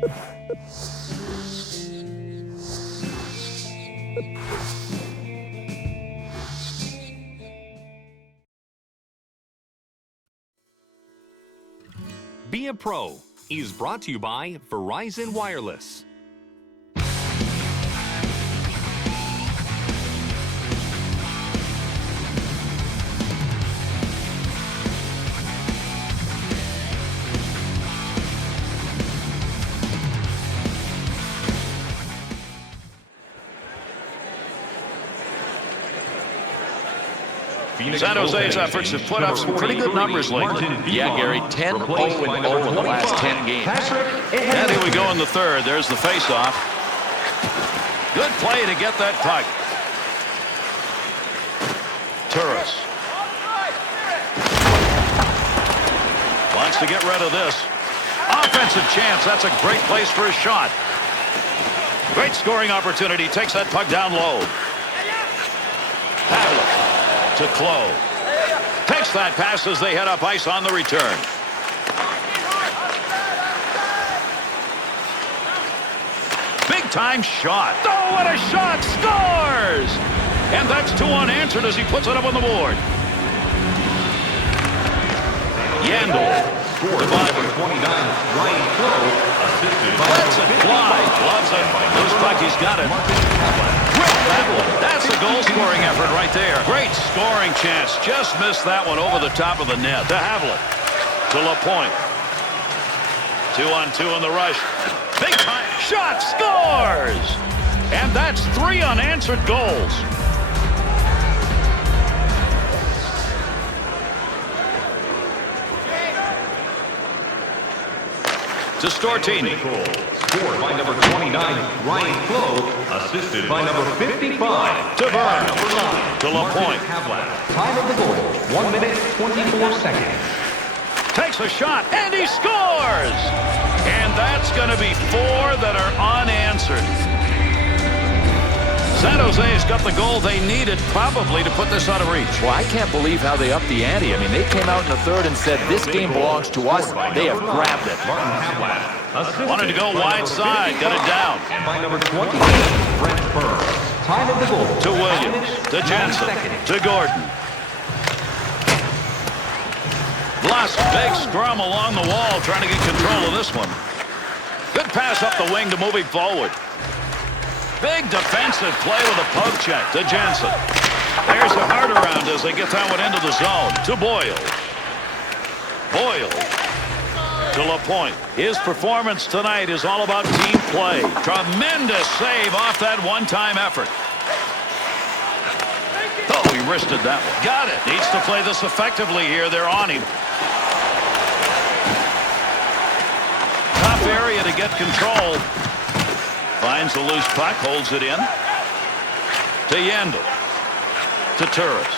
Be a Pro is brought to you by Verizon Wireless. San Jose's efforts have put up some pretty good numbers lately. Yeah, Gary, 10-0-0 in the last 10 games. And here we go in the third. There's the face-off. Good play to get that puck. Turris wants to get rid of this. Offensive chance. That's a great place for a shot. Great scoring opportunity. Takes that puck down low. To Clow. Takes that pass as they head up ice on the return. Big time shot. Oh, what a shot! Scores! And that's 2 unanswered as he puts it up on the board. Yandel. Number 29, Ryan Clow, assisted by lets it fly. Loves it. Loose puck, he's got it. That one. That's a goal-scoring effort right there. Great scoring chance. Just missed that one over the top of the net. To Havlet. To LaPointe. 2-on-2 in the rush. Big time shot. Scores! And that's 3 unanswered goals. To Stortini. Scored by number 29, Ryan Clow, assisted by number 55, to Burns. To LaPointe. Time of the goal, 1 minute, 24 seconds. Takes a shot, and he scores! And that's going to be 4 that are unanswered. San Jose's got the goal they needed probably to put this out of reach. Well, I can't believe how they upped the ante. I mean, they came out in the third and said, this game belongs to us. They have grabbed it. Wanted to go wide side, got it down. And by number 28, Brent Burns. Time of the goal. To Williams, to Jensen, to Gordon. Last big scrum along the wall, trying to get control of this one. Good pass up the wing to move him forward. Big defensive play with a poke check to Jensen. There's a hard around as they get that one into the zone. To Boyle. Boyle. To LaPointe. His performance tonight is all about team play. Tremendous save off that one-time effort. Oh, he wristed that one. Got it. Needs to play this effectively here. They're on him. Tough area to get control. Finds the loose puck, holds it in. To Yandel. To Turris.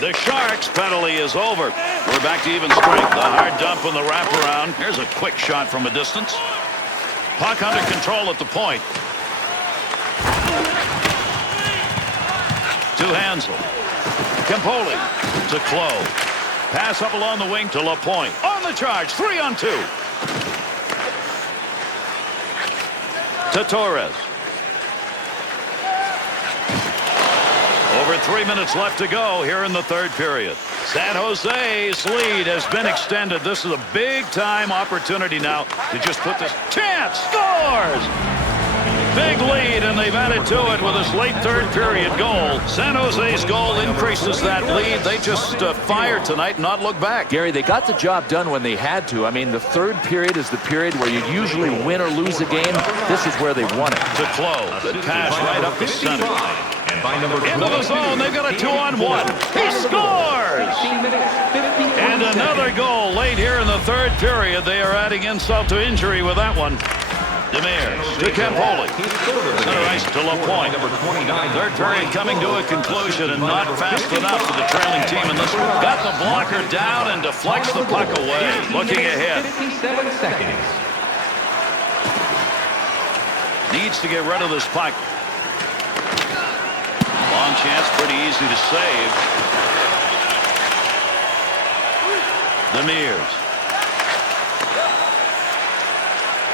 The Sharks' penalty is over. We're back to even strength. The hard dump on the wraparound. Here's a quick shot from a distance. Puck under control at the point. To Hansel. Campoli to Clow. Pass up along the wing to LaPointe. On the charge, 3-on-2. To Torres. Over 3 minutes left to go here in the third period. San Jose's lead has been extended. This is a big-time opportunity now to just put this chance. Scores! Big lead, and they've added to it with this late third period goal. San Jose's goal increases that lead. They just fired tonight and not look back. Gary, they got the job done when they had to. I mean, the third period is the period where you usually win or lose a game. This is where they won it. To Clow. Good pass right up the center. Into the zone. They've got a 2-on-1. He scores! And another goal late here in the third period. They are adding insult to injury with that one. Demers to Campoli. Center ice to LaPointe. Third period coming to a conclusion and not fast enough for the trailing team in this one. Got the blocker down and deflects the puck away. Looking ahead. 57 seconds. Needs to get rid of this puck. Long chance, pretty easy to save. Demers.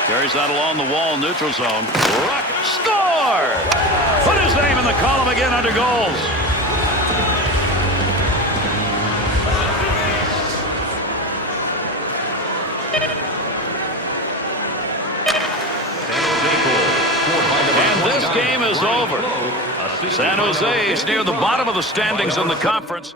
Carries that along the wall, neutral zone. Rocket, score! Put his name in the column again under goals. And this game is over. San Jose is near the bottom of the standings in the conference.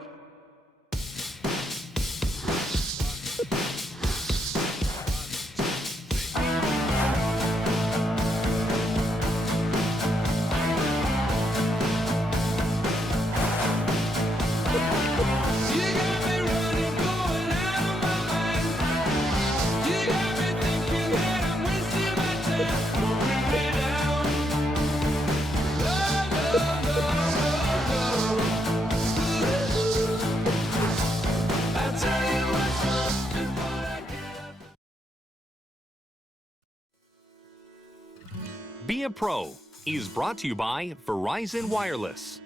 Be a Pro is brought to you by Verizon Wireless.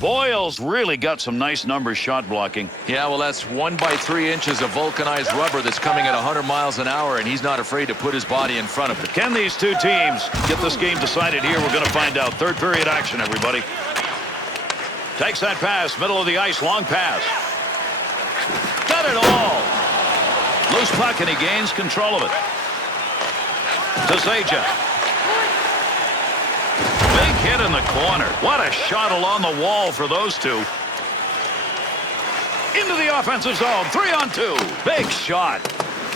Boyle's really got some nice numbers shot blocking. Yeah, well, that's 1 by 3 inches of vulcanized rubber that's coming at 100 miles an hour, and he's not afraid to put his body in front of it. Can these two teams get this game decided here? We're going to find out. Third period action, everybody. Takes that pass, middle of the ice, long pass. Got it all. Loose puck, and he gains control of it. To Zaja. Big hit in the corner. What a shot along the wall for those two. Into the offensive zone. 3-on-2. Big shot.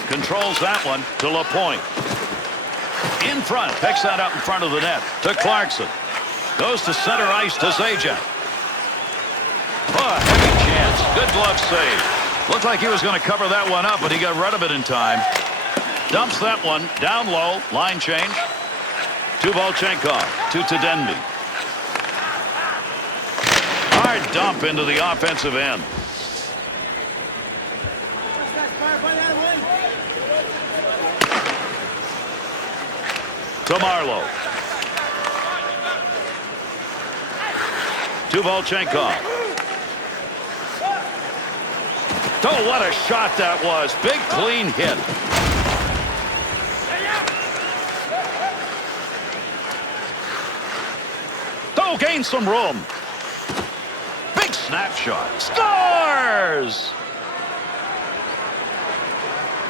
Controls that one to LaPointe. In front. Picks that up in front of the net. To Clarkson. Goes to center ice to Zaja. Oh, heavy chance. Good glove save. Looked like he was going to cover that one up, but he got rid of it in time. Dumps that one down low. Line change. To Volchenkov. To Tedembi. Hard dump into the offensive end. To Marlowe. To Volchenkov. Oh, what a shot that was. Big, clean hit. Oh, gains some room. Big snapshot. Scores!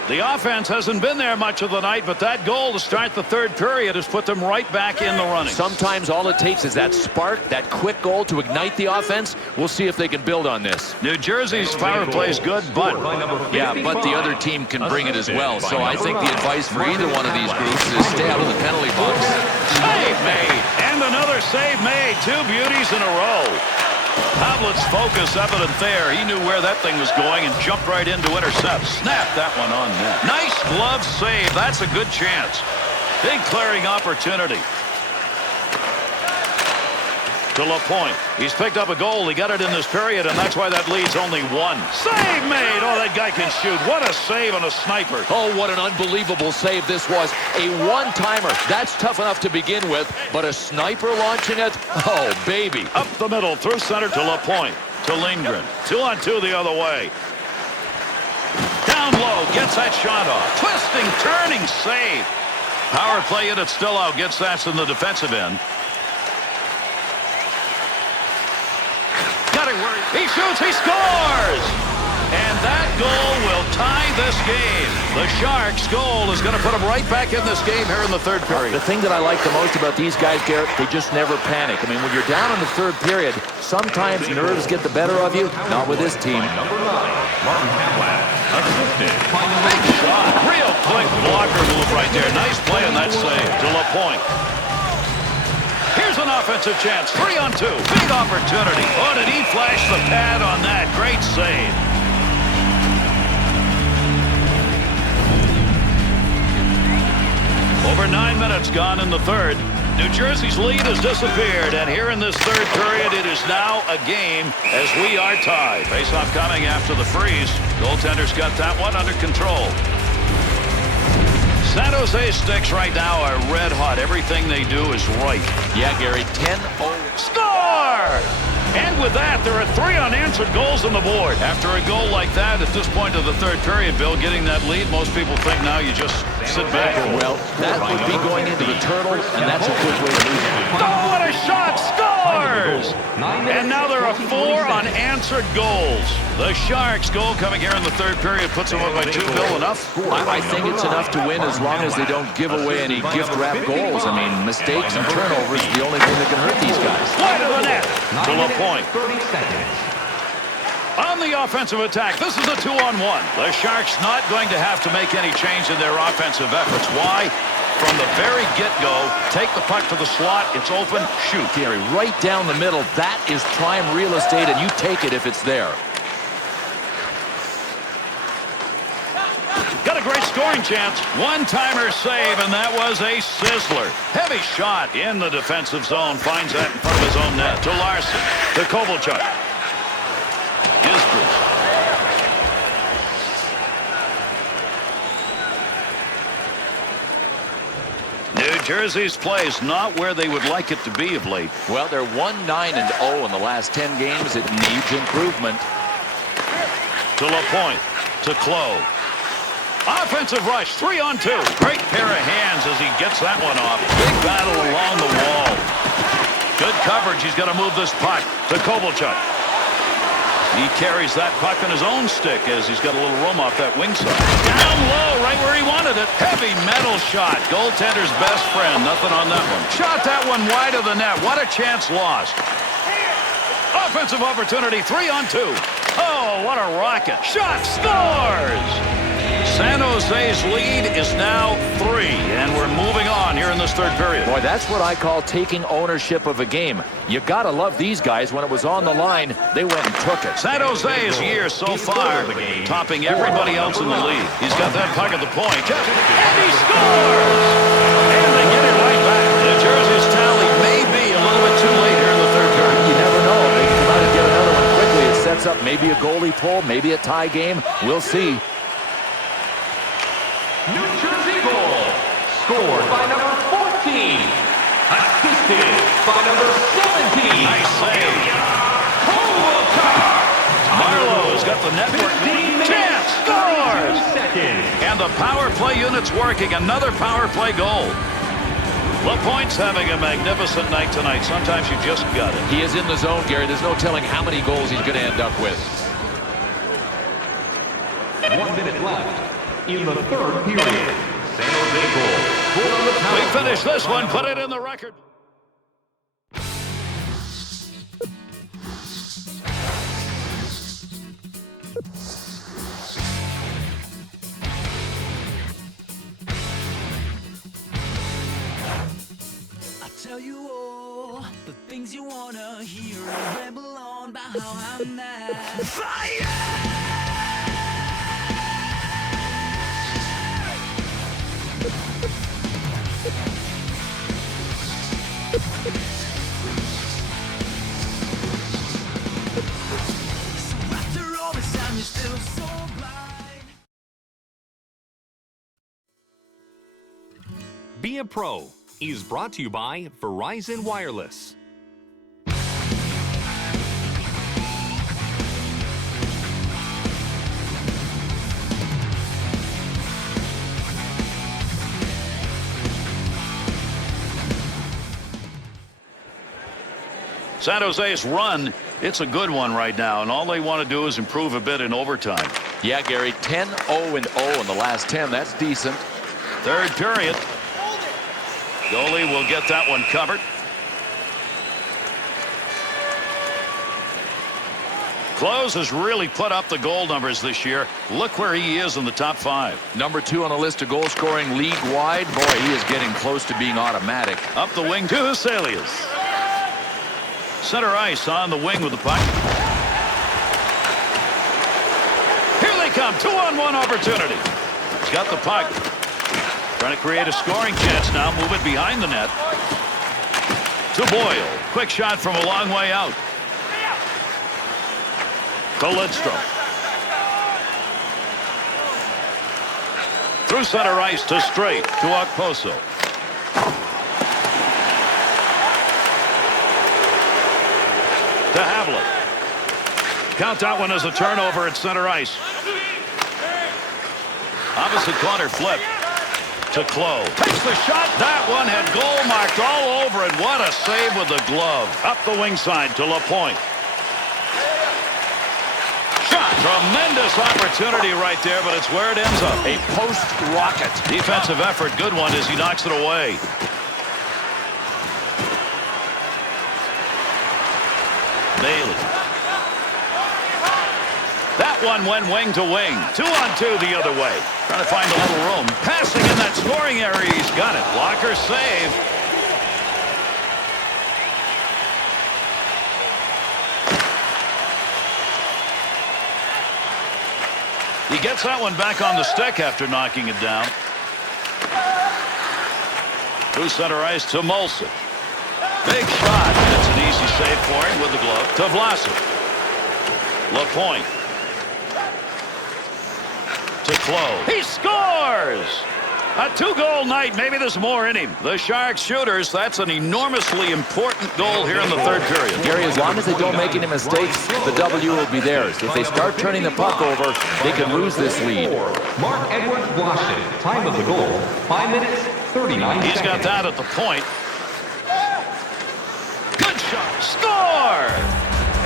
The offense hasn't been there much of the night, but that goal to start the third period has put them right back in the running. Sometimes all it takes is that spark, that quick goal to ignite the offense. We'll see if they can build on this. New Jersey's power play is good, but the other team can bring it as well. So I think the advice for either one of these groups is stay out of the penalty box. Save made. And another save made. Two beauties in a row. Pavlik's focus evident there. He knew where that thing was going and jumped right in to intercept. Snapped that one on net. Nice glove save. That's a good chance. Big clearing opportunity. To LaPointe. He's picked up a goal. He got it in this period, and that's why that leads only one. Save made. Oh, that guy can shoot. What a save on a sniper. Oh, what an unbelievable save this was. A one-timer. That's tough enough to begin with, but a sniper launching it? Oh, baby. Up the middle, through center to LaPointe. To Lindgren. 2-on-2 the other way. Down low. Gets that shot off. Twisting, turning, save. Power play unit still out. Gets that in the defensive end. Got it where he shoots, he scores! And that goal will tie this game. The Sharks' goal is going to put them right back in this game here in the third period. The thing that I like the most about these guys, Garrett, they just never panic. I mean, when you're down in the third period, sometimes nerves get the better of you. Not with this team. Big shot. Real quick blocker move right there. Nice play on that save to LaPointe. Here's an offensive chance. 3-on-2. Big opportunity. Oh, did he flash the pad on that? Great save. Over 9 minutes gone in the third. New Jersey's lead has disappeared, and here in this third period, it is now a game as we are tied. Face-off coming after the freeze. Goaltender's got that one under control. San Jose sticks right now are red hot. Everything they do is right. Yeah, Gary, 10-0. Score! And with that, there are 3 unanswered goals on the board. After a goal like that, at this point of the third period, Bill, getting that lead, most people think now you just sit back. Well, that would be going into the turtle, and that's a good way to lose it. Oh, what a shot! Scores! And now there are 4 unanswered goals. The Sharks' goal coming here in the third period puts them up by 2. Bill, enough? I think it's enough to win as long as they don't give away any gift-wrap goals. I mean, mistakes and turnovers are the only thing that can hurt these guys. Wide of the net. To the point. 30 seconds. On the offensive attack, this is a 2-on-1. The Sharks not going to have to make any change in their offensive efforts. Why? From the very get-go, take the puck to the slot, it's open, shoot. Gary, right down the middle, that is prime real estate, and you take it if it's there. Got a great scoring chance. One-timer save, and that was a sizzler. Heavy shot in the defensive zone. Finds that in front of his own net. To Larson. To Kovalchuk. Gisbert. New Jersey's play is not where they would like it to be of late. Well, they're 1-9-0 in the last 10 games. It needs improvement. To LaPointe. To Clowe. Offensive rush, 3-on-2. Great pair of hands as he gets that one off. Big battle along the wall. Good coverage. He's got to move this puck to Kovalchuk. He carries that puck on his own stick as he's got a little room off that wing side. Down low, right where he wanted it. Heavy metal shot. Goaltender's best friend. Nothing on that one. Shot that one wide of the net. What a chance lost. Offensive opportunity, 3-on-2. Oh, what a rocket. Shot, scores! San Jose's lead is now 3, and we're moving on here in this third period. Boy, that's what I call taking ownership of a game. You gotta love these guys. When it was on the line, they went and took it. San Jose's year so far, topping everybody else in the league. He's got that puck at the point, and he scores! And they get it right back. New Jersey's tally may be a little bit too late here in the third period. You never know. They can come out and get another one quickly. It sets up maybe a goalie pull, maybe a tie game. We'll see. New Jersey goal. Scored by number 14. Assisted by number 17. Nice save. Marlowe's got the network. Chance scores! And the power play unit's working. Another power play goal. LaPointe's having a magnificent night tonight. Sometimes you just got it. He is in the zone, Gary. There's no telling how many goals he's going to end up with. 1 minute left in the third period. San Jose goal. We finish this one. Put it in the record. Tell you all the things you wanna hear and ramble on about how I'm mad. Fire! So after all this time, you're still so blind. Be a Pro is brought to you by Verizon Wireless. San Jose's run, it's a good one right now, and all they want to do is improve a bit in overtime. Yeah, Gary, 10-0-0 in the last 10. That's decent. Third period. Goalie will get that one covered. Close has really put up the goal numbers this year. Look where he is in the top 5. Number 2 on the list of goal scoring league-wide. Boy, he is getting close to being automatic. Up the wing to Huselius. Center ice on the wing with the puck. Here they come. 2-on-1 opportunity. He's got the puck. Trying to create a scoring chance now. Move it behind the net. To Boyle. Quick shot from a long way out. To Lidstrom. Through center ice to straight to Okposo. To Havlat. Count that one as a turnover at center ice. Opposite corner flip to Clow. Takes the shot. That one had goal marked all over it. What a save with the glove. Up the wing side to LaPointe. Shot. Tremendous opportunity right there, but it's where it ends up. A post rocket. Defensive effort. Good one as he knocks it away. Bailey. That one went wing to wing. 2-on-2 the other way. Trying to find a little room. Passing in that scoring area. He's got it. Blocker save. He gets that one back on the stick after knocking it down. Through center ice to Molson. Big shot. That's an easy save for him with the glove. To Vlasic. LaPointe. To Clow. He scores! A 2-goal night. Maybe there's more in him. The Sharks shooters, that's an enormously important goal here in the third period. Gary, as long as they don't make any mistakes, the W will be theirs. If they start turning the puck over, they can lose this lead. Mark Edwards Blashill. Time of the goal, 5 minutes, 39 seconds. He's got that at the point. Good shot. Score!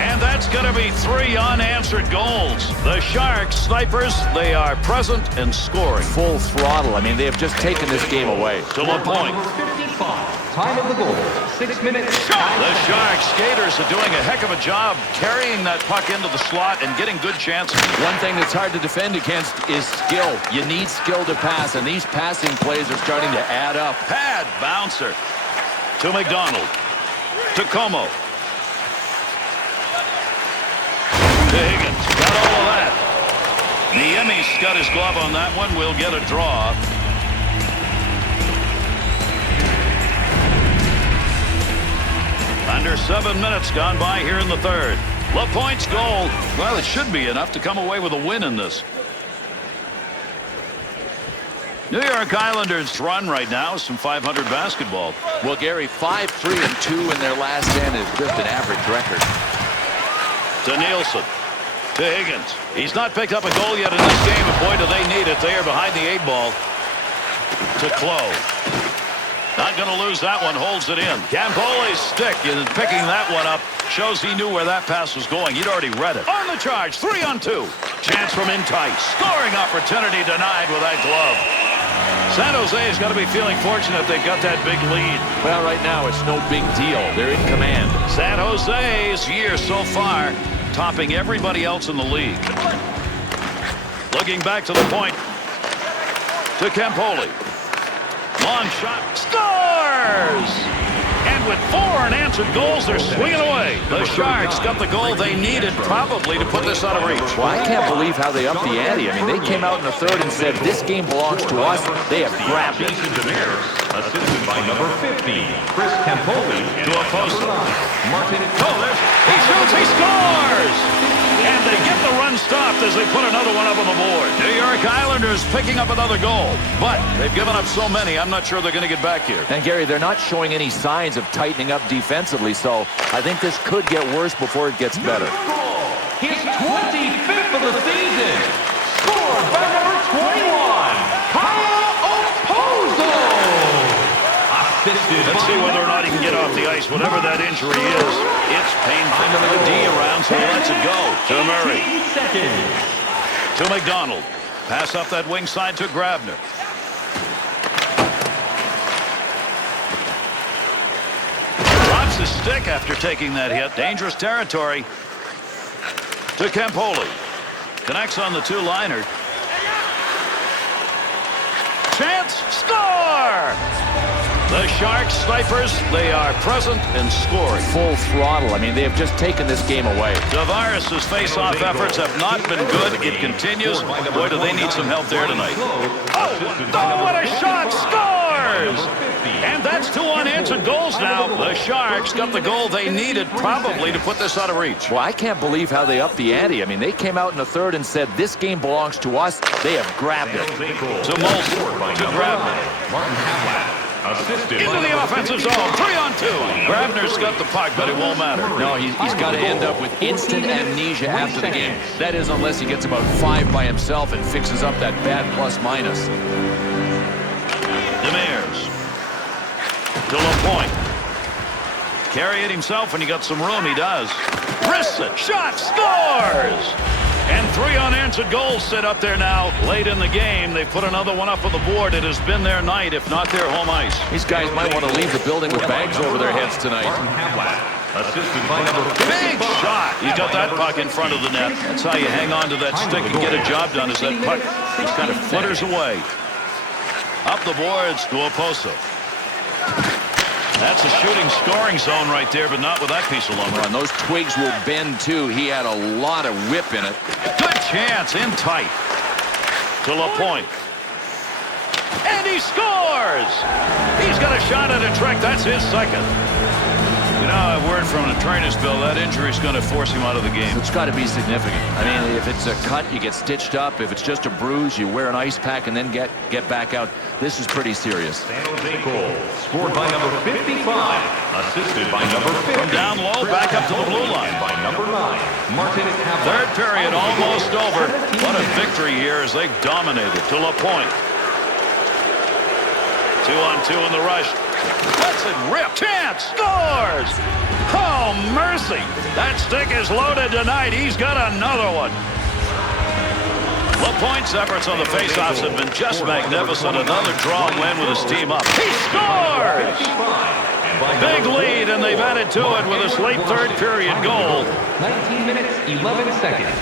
And that's going to be 3 unanswered goals. The Sharks snipers, they are present and scoring. Full throttle. I mean, they have just taken this game away. To LaPointe. 55. Time of the goal, 6 minutes. The Sharks skaters are doing a heck of a job carrying that puck into the slot and getting good chances. One thing that's hard to defend against is skill. You need skill to pass, and these passing plays are starting to add up. Pad bouncer. To McDonald. To Como. To Higgins. Got all of that. Niemi's got his glove on that one. We'll get a draw. Under 7 minutes gone by here in the third. LaPointe's goal. Well, it should be enough to come away with a win in this. New York Islanders run right now is some .500 basketball. Well, Gary, 5-3-2 in their last 10 is just an average record. To Nielsen. To Higgins. He's not picked up a goal yet in this game, and boy, do they need it. They are behind the 8 ball. To Clow. Not going to lose that one. Holds it in. Campole's stick and picking that one up shows he knew where that pass was going. He'd already read it. On the charge. 3-on-2. Chance from in tight. Scoring opportunity denied with that glove. San Jose's got to be feeling fortunate they've got that big lead. Well, right now it's no big deal. They're in command. San Jose's year so far topping everybody else in the league. Looking back to the point. To Campoli. Long shot. Scores! And with 4 unanswered goals, they're swinging away. The Sharks got the goal they needed probably to put this out of reach. Well, I can't believe how they upped the ante. I mean, they came out in the third and said, this game belongs to us. They have grabbed it. Assisted by number 50, Chris Campoli. To Okposo. Martin. He shoots, he scores! And they get the run stopped as they put another one up on the board. New York Islanders picking up another goal. But they've given up so many, I'm not sure they're going to get back here. And, Gary, they're not showing any signs of tightening up defensively, so I think this could get worse before it gets better. His 25th of the season. Scored by number 21, Okposo. Let's see whether or not he can get off the ice. Whatever that injury is, it's painful. The D around, so he lets it go. To Murray. To McDonald. Pass up that wing side to Grabner. Drops his stick after taking that hit. Dangerous territory. To Campoli. Connects on the 2-liner. Chance. Score! The Sharks snipers, they are present and scoring. Full throttle. I mean, they have just taken this game away. Tavares' face-off efforts have not been good. It continues. Boy, do they need some help there tonight. Oh, what a shot! Scores! And that That's 2 unanswered goals now. The Sharks got the goal they needed probably to put this out of reach. Well, I can't believe how they upped the ante. I mean, they came out in the third and said, this game belongs to us. They have grabbed it. To Molson, to Grabner. Into the offensive zone, 3-on-2. Grabner's got the puck, but it won't matter. No, he's got to end up with instant amnesia after the game. That is, unless he gets about 5 by himself and fixes up that bad plus-minus. Demers. To LaPointe. Carry it himself when he got some room. He does. Wrists it. Shot. Scores! And 3 unanswered goals sit up there now. Late in the game, they put another one up on the board. It has been their night, if not their home ice. These guys might want to leave the building with bags over their heads tonight. Big shot. He got that puck in front of the net. That's how you hang on to that stick and get a job done, as that puck just kind of flutters away. Up the boards to Oposo. That's a shooting scoring zone right there, but not with that piece of lumber. And those twigs will bend, too. He had a lot of whip in it. Good chance, in tight. To LaPointe. And he scores! He's got a shot at a trick. That's his second. You know, a word from the trainer's bill, that injury is going to force him out of the game. It's got to be significant. I mean, if it's a cut, you get stitched up. If it's just a bruise, you wear an ice pack and then get back out. This is pretty serious. San Jose goal, scored by number 55, assisted by number 50. From down low, back up to the blue line. By number 9, Martin Havlat. Third period almost over. What a victory here as they dominated. To LaPointe. 2-on-2 in the rush. That's it, rip. Chance, scores! Oh, mercy. That stick is loaded tonight. He's got another one. LaPointe's efforts on the faceoffs have been just magnificent. Another draw win with his team up. He scores! Big lead, and they've added to it with his late third period goal. 19 minutes, 11 seconds.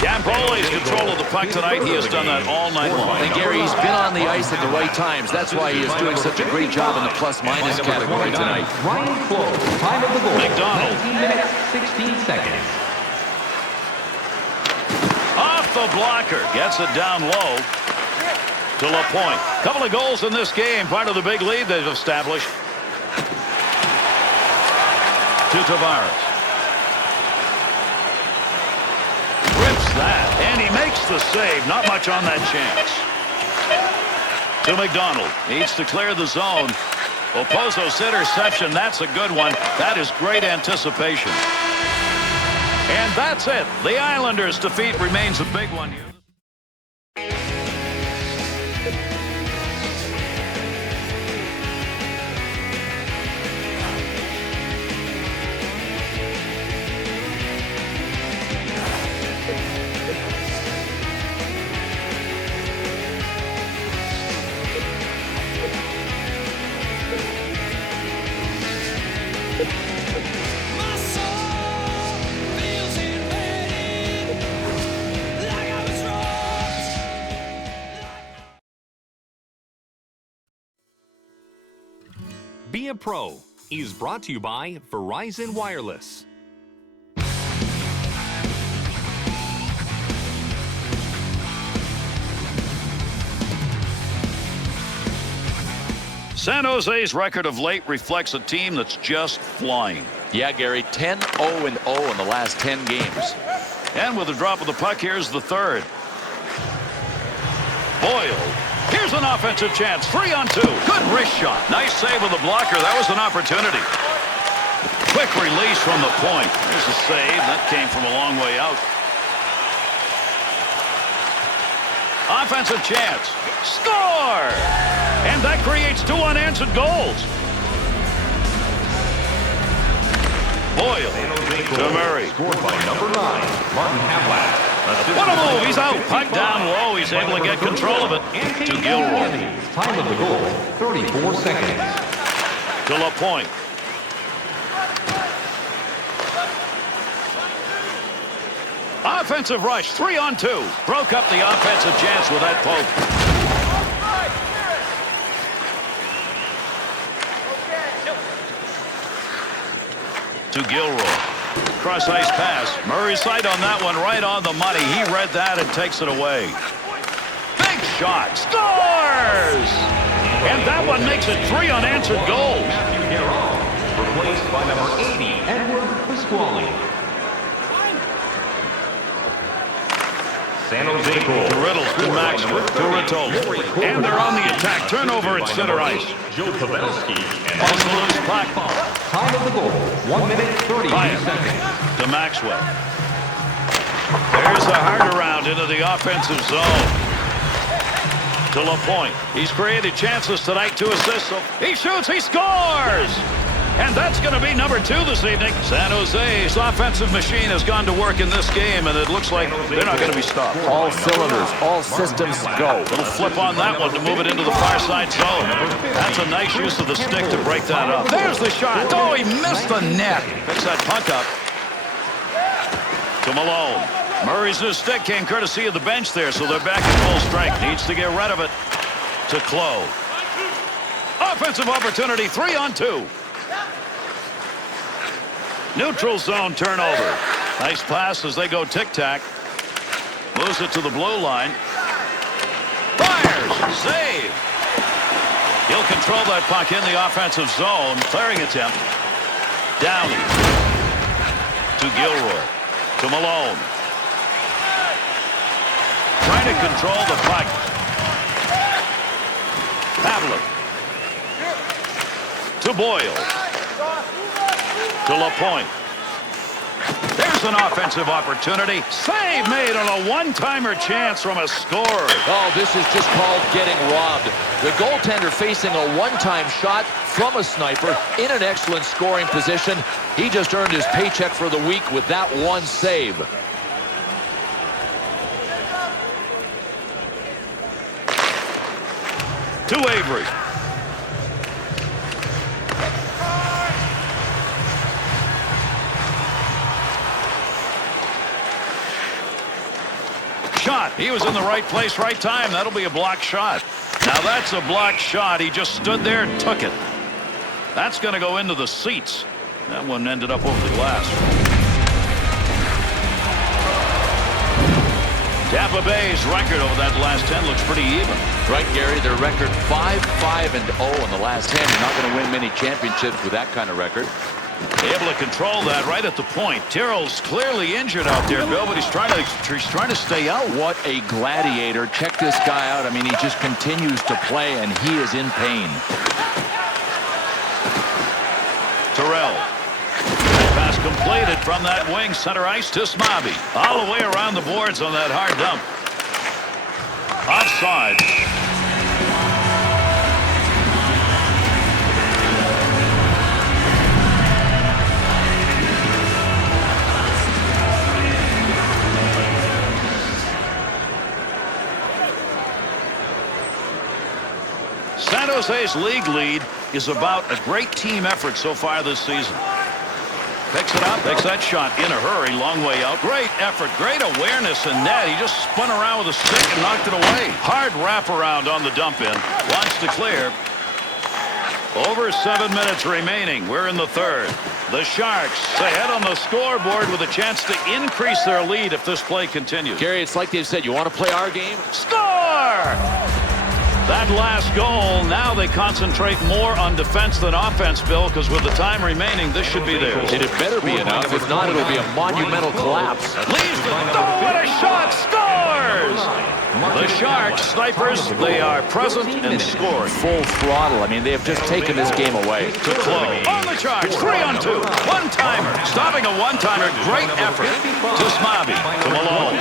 Gampoli's control of the puck tonight. He has done that all night long. And Gary, he's been on the ice at the right times. That's why he is doing such a great job in the plus-minus category tonight. Ryan Close, time of the goal. McDonald. 19 minutes, 16 seconds. Off the blocker. Gets it down low to LaPointe. Couple of goals in this game. Part of the big lead they've established. To Tavares. Rips that. And he makes the save. Not much on that chance. To McDonald. Needs to clear the zone. Oposo's interception. That's a good one. That is great anticipation. And that's it. The Islanders' defeat remains a big one here. My soul feels invaded, like I was robbed. Be a Pro is brought to you by Verizon Wireless. San Jose's record of late reflects a team that's just flying. Yeah, Gary, 10-0-0 in the last 10 games. And with the drop of the puck, here's the third. Boyle. Here's an offensive chance. 3-on-2. Good wrist shot. Nice save with the blocker. That was an opportunity. Quick release from the point. There's a save. That came from a long way out. Offensive chance. Score! And that creates 2 unanswered goals. Boyle to Murray. Scored by number 9, Martin Havlat. What a move. He's out. Puck down low. He's able to get control of it. To Gilroy. Time of the goal, 34 seconds. To LaPointe. Offensive rush. 3-on-2. Broke up the offensive chance with that poke. To Gilroy. Cross-ice pass. Murray's sight on that one, right on the money. He read that and takes it away. Big shot. Scores! And that one makes it 3 unanswered goals. Replaced by number 80, Edward Pasquale. San Jose goal. To Riddles, to Maxwell, to Ritola. And they're on the attack. Turnover at center ice. Joe Pavelski. And Also loose puck. time of the goal, 1 minute 30 seconds. To Maxwell. There's a hard around into the offensive zone. To LaPointe. He's created chances tonight, 2 assists. He shoots, he scores! And that's going to be number 2 this evening. San Jose's offensive machine has gone to work in this game, and it looks like they're not going to be stopped. All cylinders, all systems go. Little flip on that one to move it into the far side zone. That's a nice use of the stick to break that up. There's the shot. Oh, he missed the net. Picks that puck up. To Malone. Murray's new stick came courtesy of the bench there, so they're back at full strength. Needs to get rid of it. To Clough. Offensive opportunity, 3-on-2. Neutral zone turnover. Nice pass as they go tic-tac. Moves it to the blue line. Fires. Save. He'll control that puck in the offensive zone. Clearing attempt. Downey. To Gilroy. To Malone. Trying to control the puck. Pavlik. To Boyle. To LaPointe. There's an offensive opportunity. Save made on a one-timer chance from a scorer. Oh, this is just called getting robbed. The goaltender facing a one-time shot from a sniper in an excellent scoring position. He just earned his paycheck for the week with that one save. To Avery. Shot. He was in the right place, right time. That'll be a blocked shot. Now that's a blocked shot. He just stood there and took it. That's going to go into the seats. That one ended up over the glass. Tampa Bay's record over that last 10 looks pretty even. Right, Gary, their record 5-5-0 in the last 10. You're not going to win many championships with that kind of record. Able to control that right at the point. Tyrrell's clearly injured out there, Bill, but he's trying to stay out. What a gladiator. Check this guy out. I mean, he just continues to play, and he is in pain. Terrell. Pass completed from that wing, center ice to Smabi. All the way around the boards on that hard dump. Offside. San Jose's league lead is about a great team effort so far this season. Picks it up, takes that shot in a hurry, long way out. Great effort, great awareness in net. He just spun around with a stick and knocked it away. Hard wraparound on the dump in. Wants to clear. Over 7 minutes remaining. We're in the third. The Sharks ahead on the scoreboard with a chance to increase their lead if this play continues. Gary, it's like they've said, you want to play our game? Score! That last goal, now they concentrate more on defense than offense, Bill, because with the time remaining, this should be theirs. It better be enough. If not, it'll be a monumental collapse. Leaves the... Oh, what a shot! Scores! The Sharks, snipers, they are present and scoring. Full throttle. I mean, they have just taken this game away. To Clough. On the charge, 3-on-2. One-timer. Stopping a one-timer. Great effort. To Smabi. To Malone.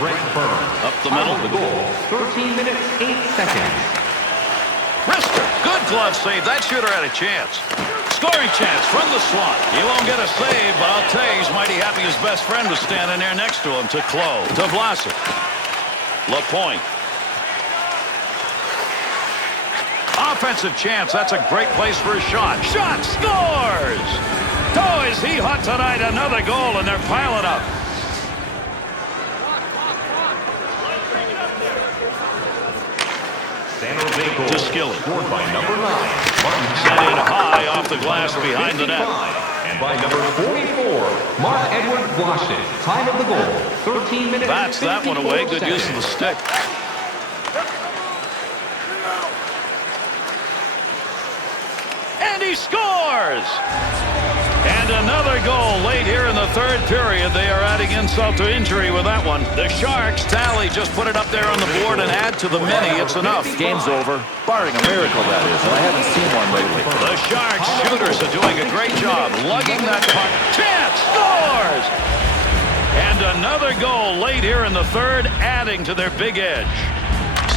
Up the middle. The goal, 13 minutes, 8 seconds. Rister, good glove save. That shooter had a chance. Scoring chance from the slot. He won't get a save, but I'll tell you, he's mighty happy his best friend was standing there next to him. To Clough. To Vlasic. LaPointe. Offensive chance. That's a great place for a shot. Shot scores! Oh, is he hot tonight? Another goal, and they're piling up. To Skilly. Scored by number 9. Sent in high off the glass behind the net. And by number 44, Mark Edward Washington. Time of the goal, 13 minutes. Bats that one away. Good use of the stick. And he scores! And another goal late here in the third period. They are adding insult to injury with that one. The Sharks tally, just put it up there on the board and add to the many. It's enough. Game's over, barring a miracle, that is. And I haven't seen one lately. The Sharks shooters are doing a great job lugging that puck. Chance scores! And another goal late here in the third, adding to their big edge.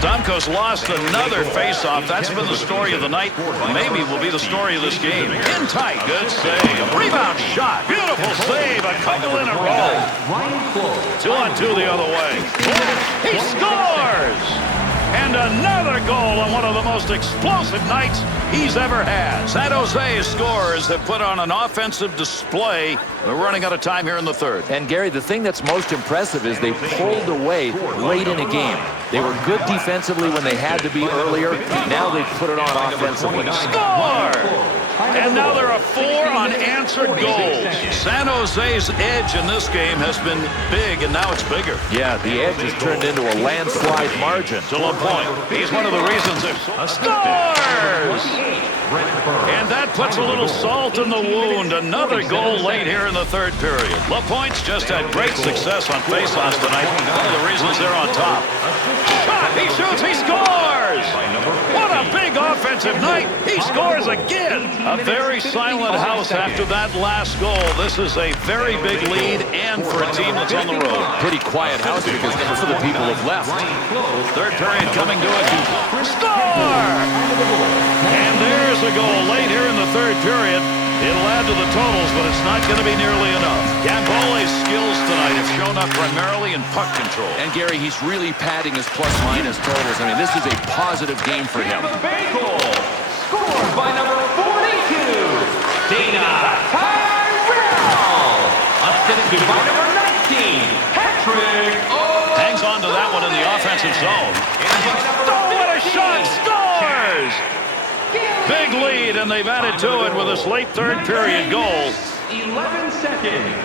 Stamkos lost another faceoff. That's been the story of the night. Maybe will be the story of this game. In tight, good save. Rebound shot. Beautiful save. A couple in a row. 2-on-2 the other way. He scores! And another goal on one of the most explosive nights he's ever had. San Jose's scorers have put on an offensive display. They're running out of time here in the third. And, Gary, the thing that's most impressive is they pulled away late in a game. They were good defensively when they had to be earlier. Now they've put it on offensively. Score! And now there are 4 unanswered goals. San Jose's edge in this game has been big, and now it's bigger. Yeah, the edge has turned into a landslide margin. To LaPointe. He's one of the reasons they're scores! And that puts a little salt in the wound. Another goal late here in the third period. LaPointe's just had great success on faceoffs tonight. One of the reasons they're on top. Shot! He shoots! He scores! What a big offensive night! He scores again! A very silent house after that last goal. This is a very big lead, and for a team that's on the road. Pretty quiet house because most of the people have left. Third period coming to a score! And there's a goal late here in the third period. It'll add to the totals, but it's not going to be nearly enough. Gambole's skills tonight have shown up primarily in puck control. And, Gary, he's really padding his plus-minus totals. I mean, this is a positive game for him. Big goal, scored by number 42, Dana Tyrell. Assisted by number 19, Patrick. Hangs on to that one in the offensive zone. Oh, what a shot! Scores! Big lead, and they've added to it with this late third period goal. 11 seconds.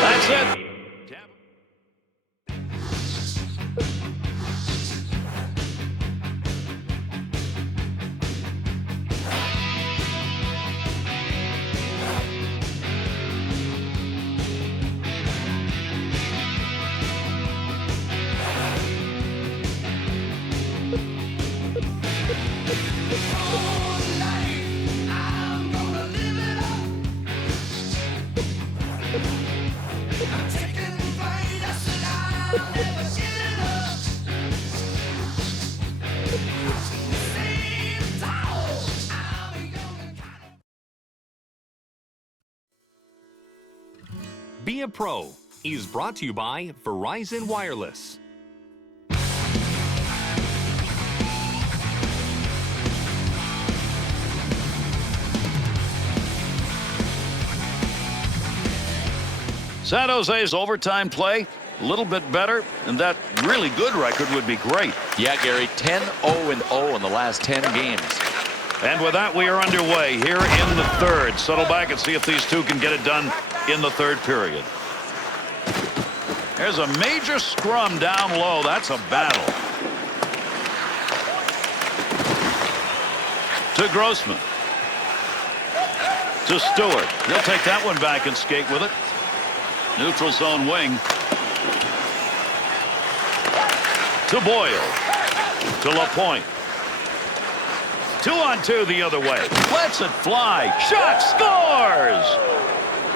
That's it. Be a Pro is brought to you by Verizon Wireless. San Jose's overtime play, a little bit better, and that really good record would be great. Yeah, Gary, 10-0-0 in the last 10 games. And with that, we are underway here in the third. Settle back and see if these two can get it done in the third period. There's a major scrum down low. That's a battle. To Grossman. To Stewart. He'll take that one back and skate with it. Neutral zone wing. To Boyle. To LaPointe. 2-on-2 the other way. Lets it fly. Shot, scores!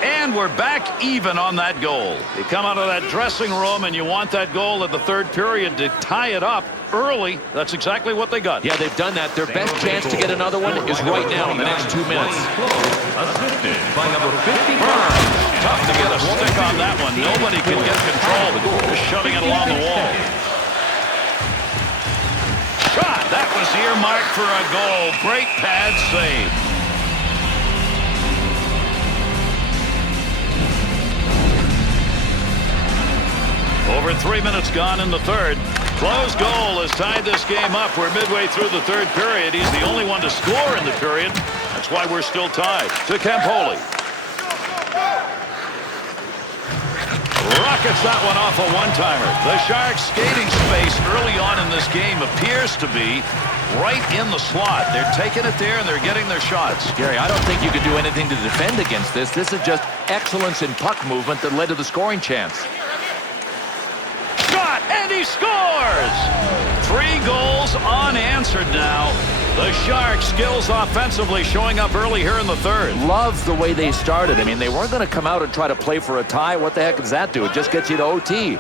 And we're back even on that goal. You come out of that dressing room and you want that goal at the third period to tie it up early. That's exactly what they got. Yeah, they've done that. Their best chance to get another one is right now in the next 2 minutes. Assisted by number 55. Tough to get a stick on that one. Nobody can get control. Just shoving it along the wall. Shot. That was earmarked for a goal. Great pad save. Over 3 minutes gone in the third. Close goal has tied this game up. We're midway through the third period. He's the only one to score in the period. That's why we're still tied. To Campoli. Rock Buckets that one off a one-timer. The Sharks' skating space early on in this game appears to be right in the slot. They're taking it there, and they're getting their shots. Gary, I don't think you could do anything to defend against this. This is just excellence in puck movement that led to the scoring chance. Shot, and he scores! 3 goals unanswered now. The Sharks' skills offensively showing up early here in the third. Love the way they started. I mean, they weren't going to come out and try to play for a tie. What the heck does that do? It just gets you to OT.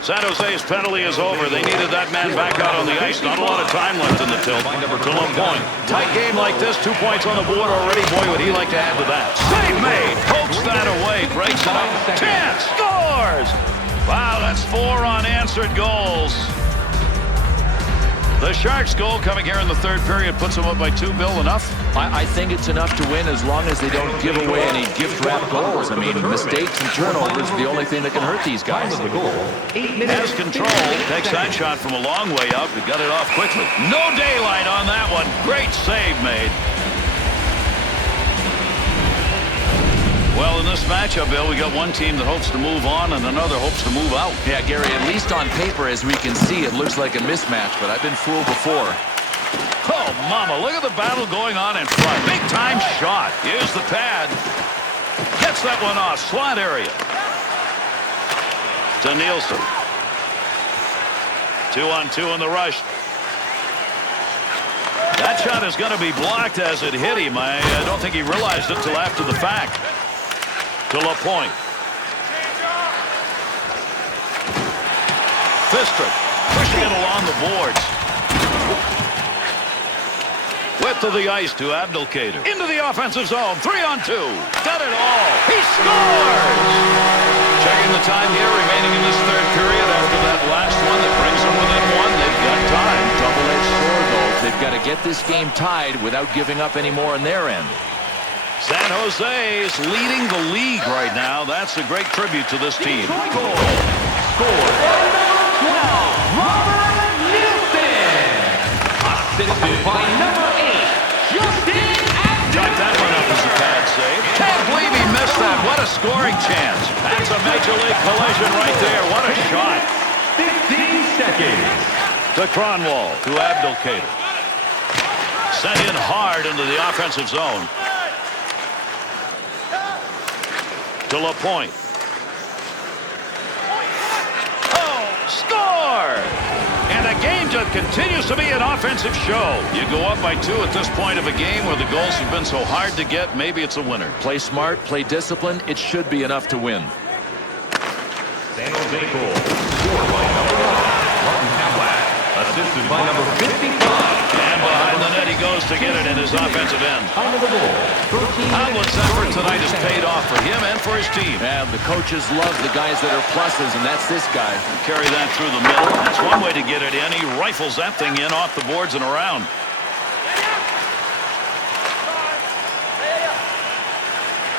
San Jose's penalty is over. They needed that man back out on the ice. Not a lot of time left in the tilt. To LaPointe. Tight game like this, 2 points on the board already. Boy, would he like to add to that. Save made. Pokes that away. Breaks it up. Chance scores! Wow, that's 4 unanswered goals. The Sharks' goal coming here in the third period puts them up by 2. Bill, enough? I think it's enough to win as long as they don't give away any gift-wrapped goals. I mean, mistakes and turnovers are the only thing that can hurt these guys. Has control. Takes that shot from a long way out, but got it off quickly. No daylight on that one. Great save made. Well, in this matchup, Bill, we got one team that hopes to move on and another hopes to move out. Yeah, Gary, at least on paper, as we can see, it looks like a mismatch, but I've been fooled before. Oh, mama, look at the battle going on in front. Big-time shot. Here's the pad. Gets that one off. Slot area. To Nielsen. 2-on-2 in the rush. That shot is going to be blocked as it hit him. I don't think he realized it until after the fact. To LaPointe. Fister pushing it along the boards. Width of the ice to Abdelkader. Into the offensive zone. 3-on-2. Got it all. He scores! Checking the time here remaining in this third period after that last one that brings them within 1. They've got time. Double-edged sword, though. They've got to get this game tied without giving up any more on their end. San Jose is leading the league right now. That's a great tribute to this team. Scored by number 12, Robert Nielsen. Assisted by number 8, Justin Abdel. Got that one up as a pad save. Can't believe he missed that. What a scoring chance. That's a major league collision right there. What a shot. 15 seconds. To Cronwall. To Abdelkader. Sent in hard into the offensive zone. To LaPointe. Oh, score! And the game just continues to be an offensive show. You go up by 2 at this point of a game where the goals have been so hard to get. Maybe it's a winner. Play smart, play disciplined. It should be enough to win. San Jose goal. Scored by number 9, Martin Havlat. Assisted by number 55. And behind the net he goes to get it in his offensive end. Time of the goal. 13 Havlat's effort tonight has paid off for him and for his team. And the coaches love the guys that are pluses, and that's this guy. Carry that through the middle. That's one way to get it in. He rifles that thing in off the boards and around.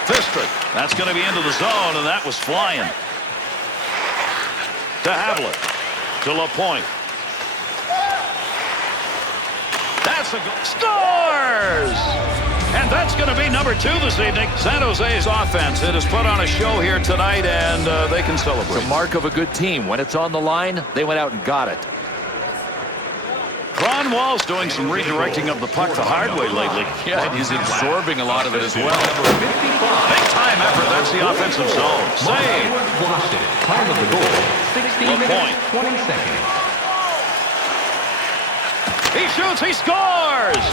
Fister. That's going to be into the zone, and that was flying. To Havlat. To LaPointe. That's a goal. Scores! And that's going to be number 2 this evening. San Jose's offense. It has put on a show here tonight, and they can celebrate. It's a mark of a good team. When it's on the line, they went out and got it. Cronwall's doing some redirecting of the puck the hard way lately. Yeah, and he's absorbing a lot of it as well. Big time effort. That's the offensive zone. Save. Washington. Time of the goal. 16 LaPointe. minutes, 20 seconds. He shoots. He scores.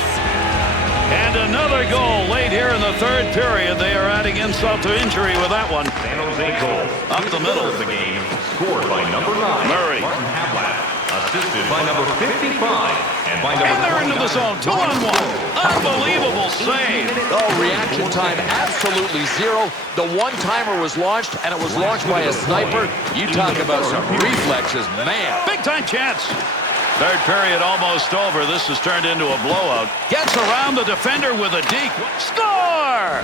And another goal late here in the third period. They are adding insult to injury with that one. San Jose goal. Up the middle of the game. Scored by number 9, Murray. Martin Havlat. Assisted by number 55 and by number And they're into the zone. 2-on-1. Unbelievable save. Oh, reaction time absolutely 0. The one-timer was launched, and it was launched by a sniper. You talk about some reflexes, man. Big time chance. Third period almost over. This has turned into a blowout. Gets around the defender with a deke. Score!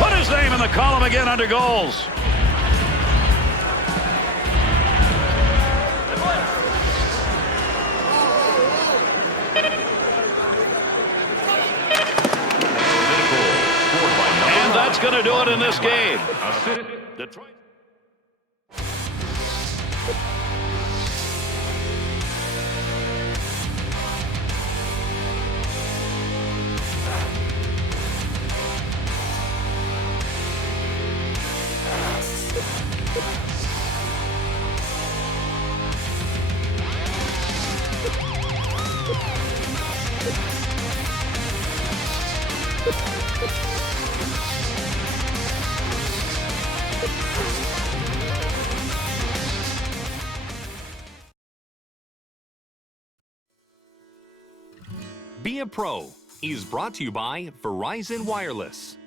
Put his name in the column again under goals. And that's going to do it in this game. Detroit. Be a Pro is brought to you by Verizon Wireless.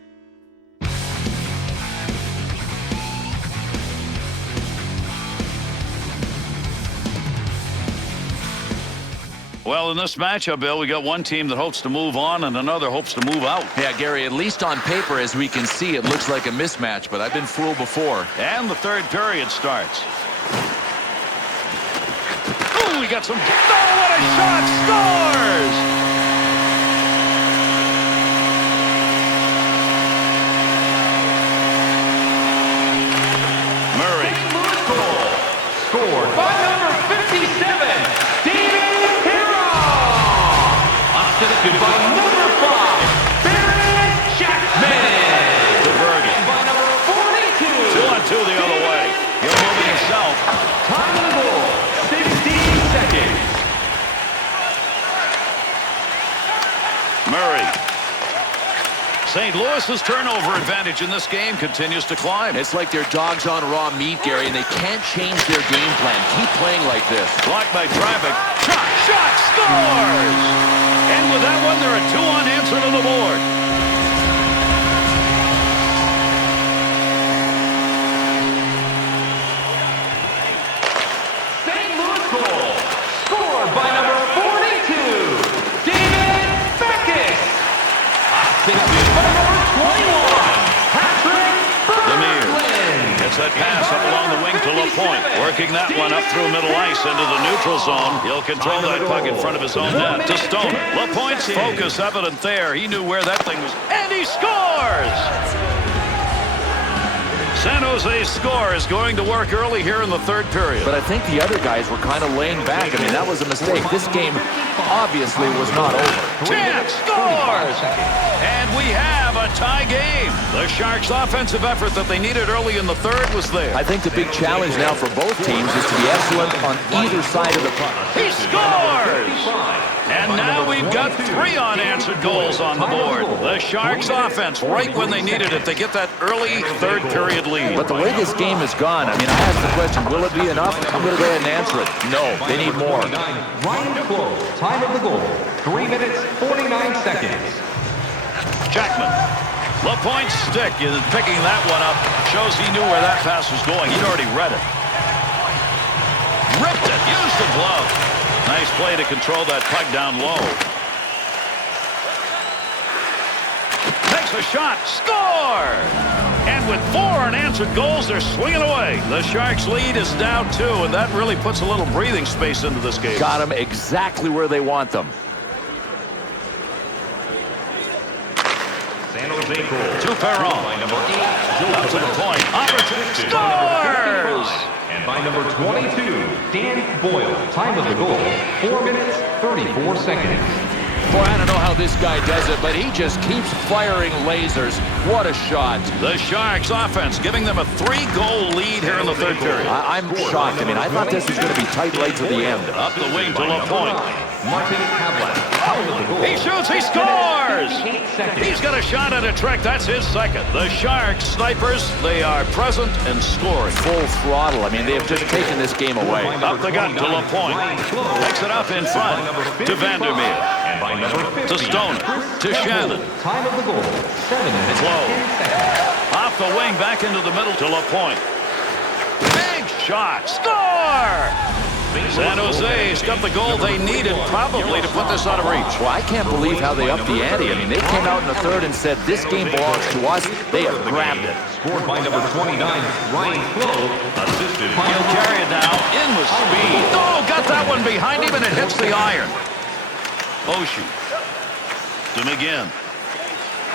Well, in this matchup, Bill, we got one team that hopes to move on and another hopes to move out. Yeah, Gary, at least on paper, as we can see, it looks like a mismatch, but I've been fooled before. And the third period starts. Oh, we got some... Oh, what a shot! Scores! Murray. Goal scored by number 57, David Hero. Assisted by number 5, Barry Jackman. To Bergen. By number 42. 2-on-2 the other way. He'll move it himself. Time of the goal, 16 seconds. Murray. St. Louis's turnover advantage in this game continues to climb. It's like they're dogs on raw meat, Gary, and they can't change their game plan. Keep playing like this. Blocked by traffic. Shot, scores! And with that one, there are 2 unanswered on the board. St. Louis goal scored by number 42, David Beckis. Assisted by number 21, Patrick Lemire Berglund. gets that pass up along the wing to LaPointe. Working that one up through middle ice into the neutral zone. He'll control that puck in front of his own net to Stoner. LaPointe's focus evident there. He knew where that thing was. And he scores! San Jose's score is going to work early here in the third period. But I think the other guys were kind of laying back. I mean, that was a mistake. This game obviously was not over. Chance scores! And we have a tie game. The Sharks' offensive effort that they needed early in the third was there. I think the big challenge now for both teams is to be excellent on either side of the puck. He scores! And now we've got 3 unanswered goals on the board. The Sharks' offense, right when they needed it, they get that early third period lead. But the way this game has gone, I mean, I asked the question, will it be enough? I'm going to go ahead and answer it. No, they need more. Ryan Close, time of the goal, 3 minutes, 49 seconds. Jackman. LaPointe's stick is picking that one up. Shows he knew where that pass was going. He'd already read it. Ripped it. Used the glove. Nice play to control that puck down low. Takes a shot. Score! And with 4 unanswered goals, they're swinging away. The Sharks' lead is now 2, and that really puts a little breathing space into this game. Got them exactly where they want them. San Jose goal. To Perron. By number 8, Up to the point. Opportunity. Scores! And by number 22, Dan Boyle. Time of the goal, 4 minutes, 34 seconds. Boy, I don't know how this guy does it, but he just keeps firing lasers. What a shot. The Sharks offense giving them a 3-goal lead here in the third period. I'm shocked. I mean, I thought this was going to be tight right to the end. Up the wing to LaPointe. Martin Havlat. Time of the goal. He shoots, he scores! 8 seconds. He's got a shot at a trick. That's his second. The Sharks snipers, they are present and scoring. Full throttle. I mean, they have just taken this game away. Up the gut to LaPointe. Takes it up in front to Vandermeer. And by number 50, To Stoner. To Shannon. Time of the goal, 7 minutes, Close. 10 seconds. Off the wing, back into the middle to LaPointe. Big shot. Score! San Jose's got the goal they needed probably to put this out of reach. Well, I can't believe how they upped the ante. I mean, they came out in the third and said, this game belongs to us. They have grabbed it. Scored by number 29, Ryan Close. Assisted by He'll carry it now. In with speed. Oh, got that one behind him and it hits the iron. Oshie. To McGinn.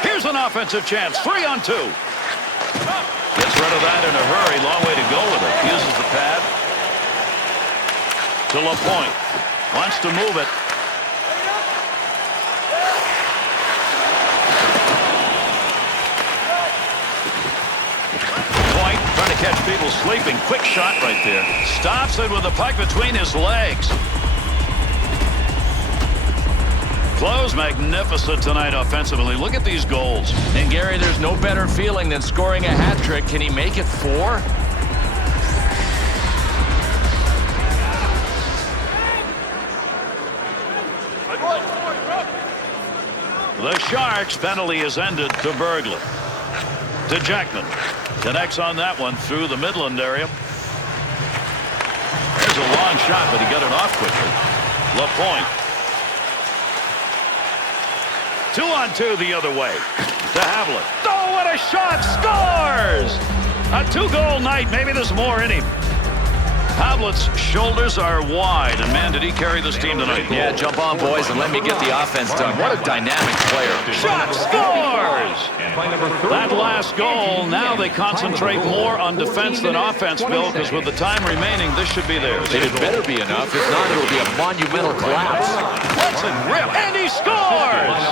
Here's an offensive chance. 3-on-2. Gets rid of that in a hurry. Long way to go with it. Uses the pad. To LaPointe. Wants to move it. Point trying to catch people sleeping. Quick shot right there. Stops it with the puck between his legs. Close magnificent tonight offensively. Look at these goals. And Gary, there's no better feeling than scoring a hat trick. Can he make it 4? The Sharks' penalty is ended to Berglund. To Jackman. Connects on that one through the Midland area. There's a long shot, but he got it off quickly. LaPointe. 2-on-2 the other way. To Havlat. Oh, what a shot! Scores! A 2-goal night. Maybe there's more in him. Havlat's shoulders are wide, and man, did he carry this team tonight. Yeah, jump on, boys, and let me get the offense done. What a dynamic player. Shot scores! That last goal, now they concentrate more on defense than offense, Bill, because with the time remaining, this should be theirs. It better be enough. If not, it will be a monumental collapse. Hudson rip, and he scores!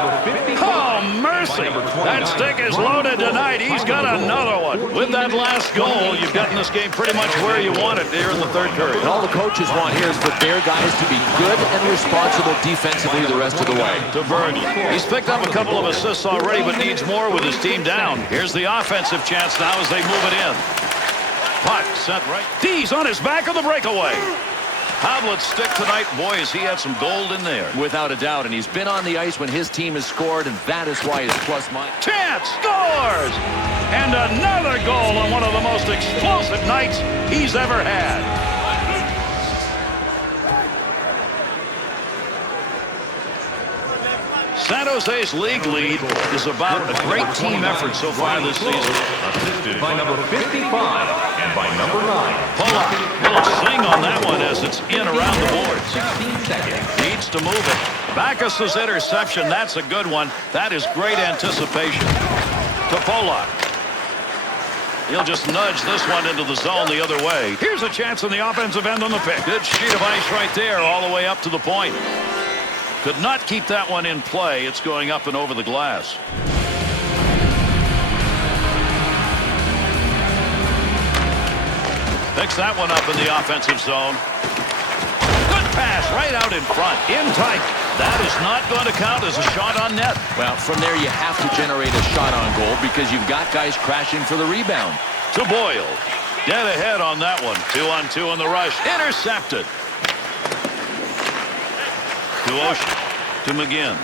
Oh, mercy! That stick is loaded tonight. He's got another one. With that last goal, you've gotten this game pretty much where you want it here in the third period. And all the coaches want here is for their guys to be good and responsible defensively the rest of the way. To Berglund. He's picked up a couple of assists already, but needs more with his team down. Here's the offensive chance now as they move it in. Puck sent right. D's on his back of the breakaway. Havlat's stick tonight, boy, has he had some gold in there. Without a doubt, and he's been on the ice when his team has scored, and that is why his plus-minus. Chance scores! And another goal on one of the most explosive nights he's ever had. San Jose's league lead is about a great team effort so far this season. Assisted by number 55 and by number 9. Pollock, little sing on that one as it's in around the boards. 16 seconds. Needs to move it. Backus's interception, that's a good one. That is great anticipation. To Pollock. He'll just nudge this one into the zone the other way. Here's a chance in the offensive end on the pick. Good sheet of ice right there all the way up to the point. Could not keep that one in play. It's going up and over the glass. Picks that one up in the offensive zone. Good pass right out in front. In tight. That is not going to count as a shot on net. Well, from there you have to generate a shot on goal because you've got guys crashing for the rebound. To Boyle. Dead ahead on that one. 2-on-2 in the rush. Intercepted. To Ocean. To McGinn.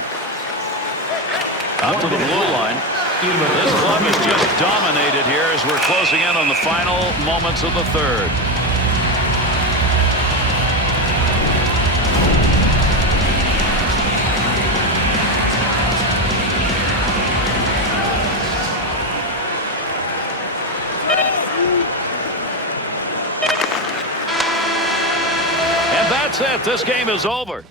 Out to the blue line. This club is just dominated here as we're closing in on the final moments of the third. And that's it. This game is over.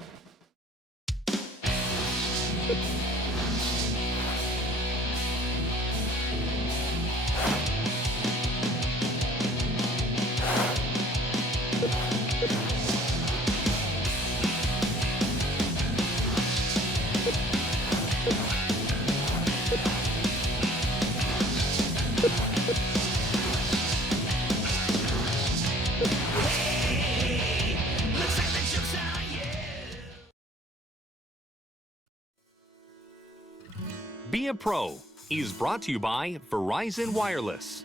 Be a Pro is brought to you by Verizon Wireless.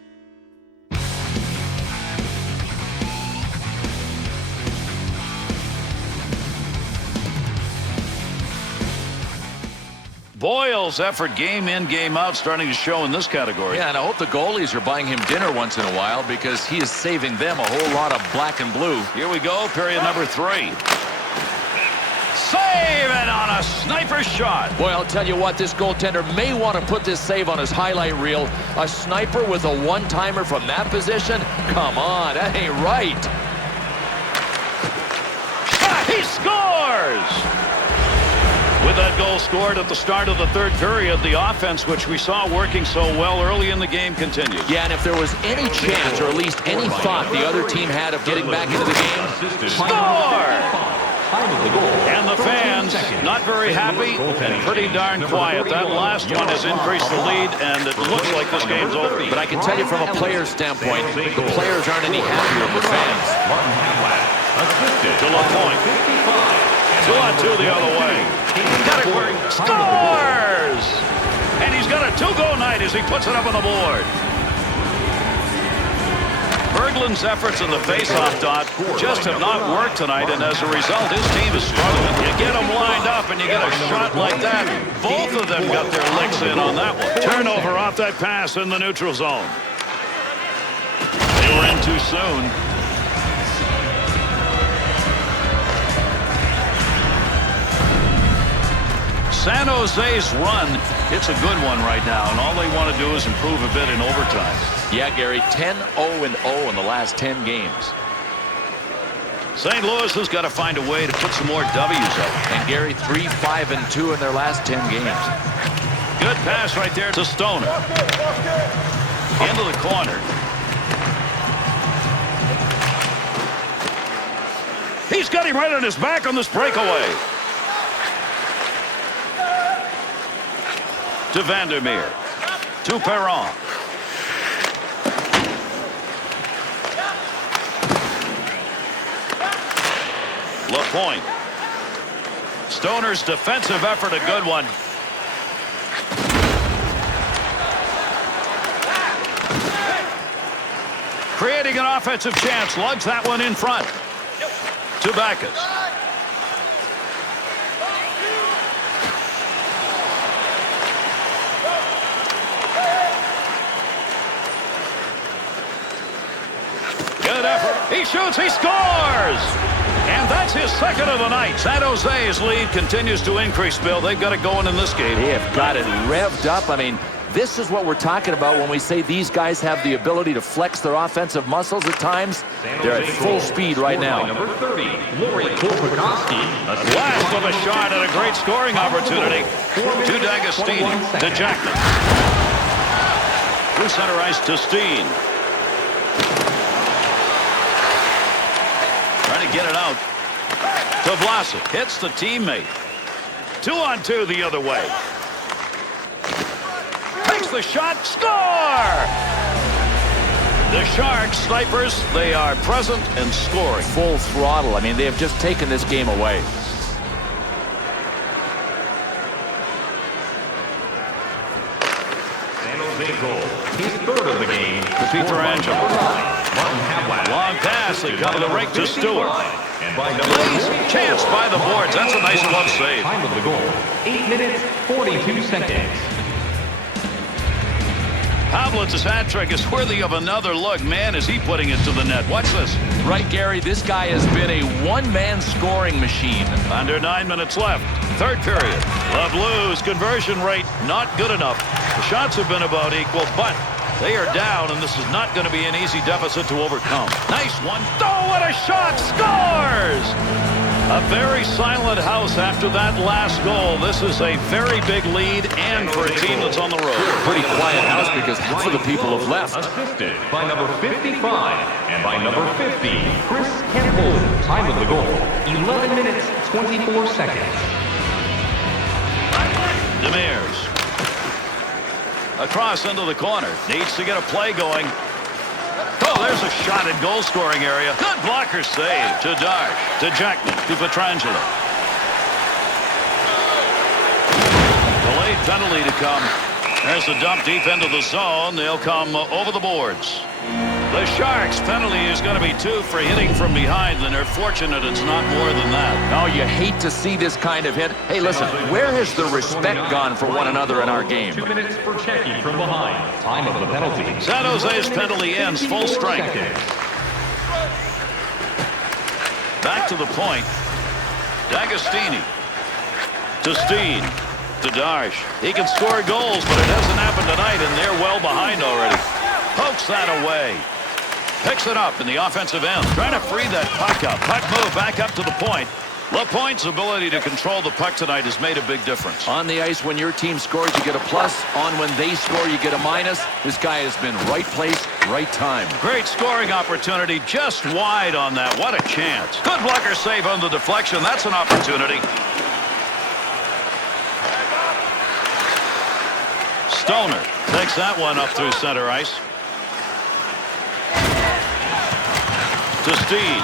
Boyle's effort game in, game out starting to show in this category. Yeah, and I hope the goalies are buying him dinner once in a while because he is saving them a whole lot of black and blue. Here we go, period number 3. Save it on a sniper shot. Boy, I'll tell you what, this goaltender may want to put this save on his highlight reel. A sniper with a one-timer from that position? Come on, that ain't right. He scores! With that goal scored at the start of the third period, the offense, which we saw working so well early in the game, continues. Yeah, and if there was any chance, or at least any thought the other team had of getting back into the game, score! And the fans, not very happy and pretty darn quiet. That last one has increased the lead, and it looks like this game's over. But I can tell you from a player's standpoint, the players aren't any happier than the fans. To the point. 2-on-2 the other way. Got it. Scores! And he's got a 2-goal night as he puts it up on the board. Berglund's efforts in the face-off dot just have not worked tonight, and as a result, his team is struggling. You get them lined up, and you get a shot like that. Both of them got their licks in on that one. Turnover off that pass in the neutral zone. They were in too soon. San Jose's run, it's a good one right now, and all they want to do is improve a bit in overtime. Yeah, Gary, 10-0-0 in the last 10 games. St. Louis has got to find a way to put some more W's up. And Gary, 3-5-2 in their last 10 games. Good pass right there to Stoner. Into the corner. He's got him right on his back on this breakaway. To Vandermeer. To Perron. LaPointe. Stoner's defensive effort, a good one. Creating an offensive chance. Lugs that one in front. To Backus. Good effort. He shoots. He scores. And that's his second of the night. San Jose's lead continues to increase, Bill. They've got it going in this game. They have got it revved up. I mean, this is what we're talking about when we say these guys have the ability to flex their offensive muscles at times. They're at full speed right now. Number 30, Last of a shot and a great scoring opportunity. To D'Agostini. To Jackman. Through center ice to Steen. Trying to get it out. To Vlasic. Hits the teammate. 2-on-2 the other way. Takes the shot. Score! The Sharks snipers, they are present and scoring. Full throttle. I mean, they have just taken this game away. San Jose goal. His third of the game. To Pietrangelo. Long pass. They cover the rink to Stewart. Lays chance by the boards. That's a nice glove save. Time of the goal. 8 minutes, 42 seconds. Havlitz's hat trick is worthy of another look. Man, is he putting it to the net. Watch this. Right, Gary, this guy has been a one-man scoring machine. Under 9 minutes left. Third period. The Blues conversion rate not good enough. The shots have been about equal, but they are down, and this is not going to be an easy deficit to overcome. Nice one. Oh, what a shot! Scores! A very silent house after that last goal. This is a very big lead, and for a team that's on the road. Pretty quiet house because half of the people have left. Assisted by number 55 and by number 50, Chris Campbell. Time of the goal, 11 minutes, 24 seconds. Demers. Across into the corner. Needs to get a play going. Oh, there's a shot in goal-scoring area. Good blocker save to Darsh. To Jackman. To Pietrangelo. Delayed penalty to come. There's a dump deep into the zone. They'll come over the boards. The Sharks' penalty is going to be 2 for hitting from behind, and they're fortunate it's not more than that. Oh, you hate to see this kind of hit. Hey, listen, where has the respect gone for one another in our game? 2 minutes for checking from behind. Time of the penalty. San Jose's penalty ends full strength. Back to the point. D'Agostini. To Steen. To Darsh. He can score goals, but it hasn't happened tonight, and they're well behind already. Pokes that away. Picks it up in the offensive end. Trying to free that puck up. Puck move back up to the point. LaPointe's ability to control the puck tonight has made a big difference. On the ice, when your team scores, you get a plus. On when they score, you get a minus. This guy has been right place, right time. Great scoring opportunity, just wide on that. What a chance. Good blocker save on the deflection. That's an opportunity. Stoner takes that one up through center ice. To Steve.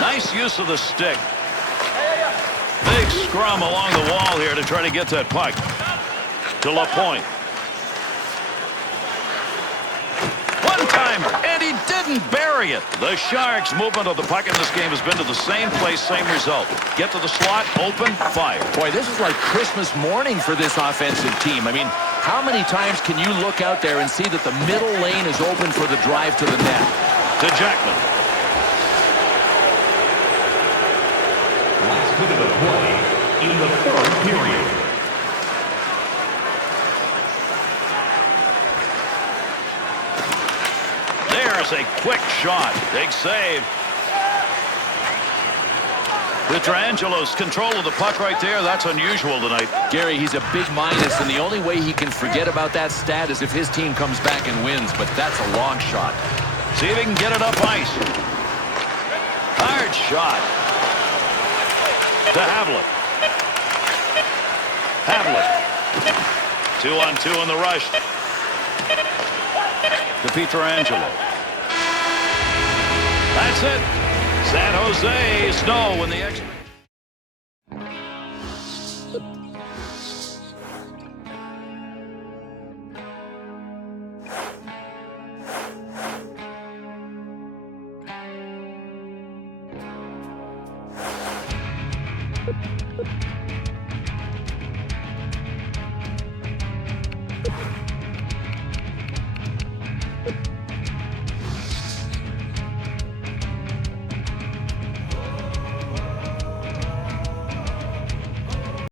Nice use of the stick. Big scrum along the wall here to try to get that puck. To LaPointe. One-timer, and he didn't bury it. The Sharks' movement of the puck in this game has been to the same place, same result. Get to the slot, open, fire. Boy, this is like Christmas morning for this offensive team. I mean, how many times can you look out there and see that the middle lane is open for the drive to the net? To Jackman. Last minute of play in the third period. There's a quick shot. Big save. Pietrangelo's control of the puck right there. That's unusual tonight. Gary, he's a big minus, and the only way he can forget about that stat is if his team comes back and wins, but that's a long shot. See if he can get it up ice. Hard shot. To Havlat. Havlat. 2-on-2 in the rush. To Pietrangelo. That's it. San Jose Snow in the extra.